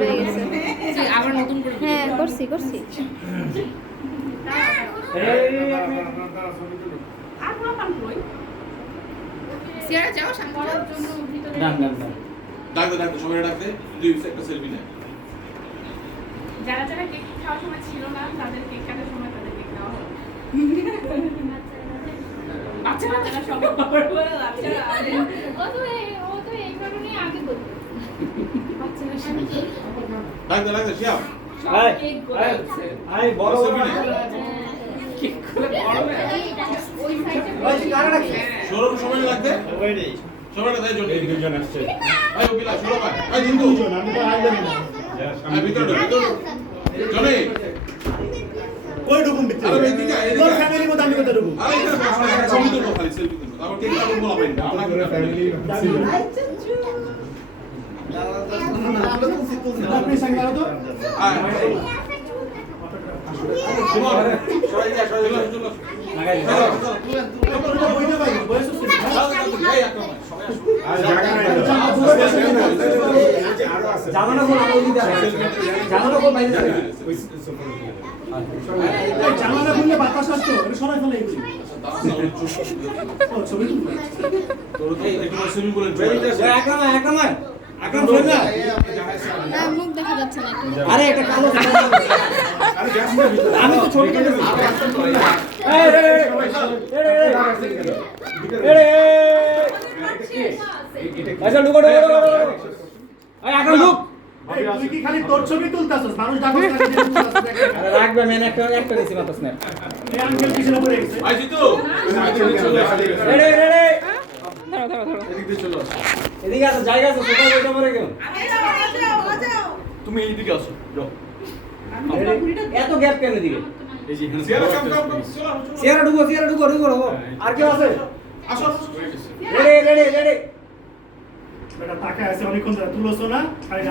হয়ে গেছে। আবার নতুন করে হ্যাঁ করছি করছি। আর পুরো পান কই সিয়ারা যাও সামনে করার জন্য ভিতরে ডাকতে সবাই ডাকতে দুই একটা সেলফি নেয়। যারা যারা কেক খাওয়ার সময় ছিল না তাদের কেক কাটার সময় তাদের কেক দেওয়া হবে। বাচ্চারা সবাই বাচ্চারা ও তো এই কারণেই আগে বলতো। বাচ্চারা সবাই ডাকতে শিয়া কেক আই বড় কেক খুলে গরমে ওই সাইডে ওই কারা রাখছে সৌরভ সবাই ডাকতে ওই রে সবাই ডাকতে জন এই দুজন আসছে ভাই ওবিলা সৌরভ ভাই ভাই জিন্দু দুজন আমি তো আইলাম না ভাই ভিতরে জনে কই ঢুকুম ভিতরে আরে এদিকে তোর ফ্যামিলি মত আমি কত ঢুকুম আরে এখানে বসে ছবি তুলবো খালি সেলফি তুলবো তারপর কেক কাটবো বলা পাই না আমরা পুরো ফ্যামিলি আপনি সঙ্গে তো আয় সুমন সবাই যা সবাই চলো লাগাই বইতে পারি বয়স হচ্ছে আর জায়গা নাই জামানা কোন আমি দিতে আছে জামানা কোন বাইরে যাবে এই জামানা খুললে বাতাস আসতো এটা সরাই ফেলে এই ছবি তুলবে তোর তো একটু সুইমিং পুলের একদম ফোন না না মুখ দেখা যাচ্ছে না একটু। আরে এটা কালো আমি তো ছবি তুলতে আচ্ছা ঢুকো তুই কি খালি তোর ছবি তুলতাছস মানুষ ডাকছ আরে রাখবে মেন একটা নিছি মাত্র স্ন্যাপ এই আঙ্কেল পিছনে পড়ে গেছে ভাই জিতু রেডি ধরো এদিকে চলো এদিকে আছে জায়গা আছে সোফা বইটা পড়ে গেল তুমি এইদিকে আসো যাও এত গ্যাপ কেন দিকে এই যে সিয়ারা কাম চলো চেয়ারে ঢুকো আর কেউ আছে আসো রেডি বেটা টাকা আছে অনেকক্ষণ ধরে তুলছো না আরে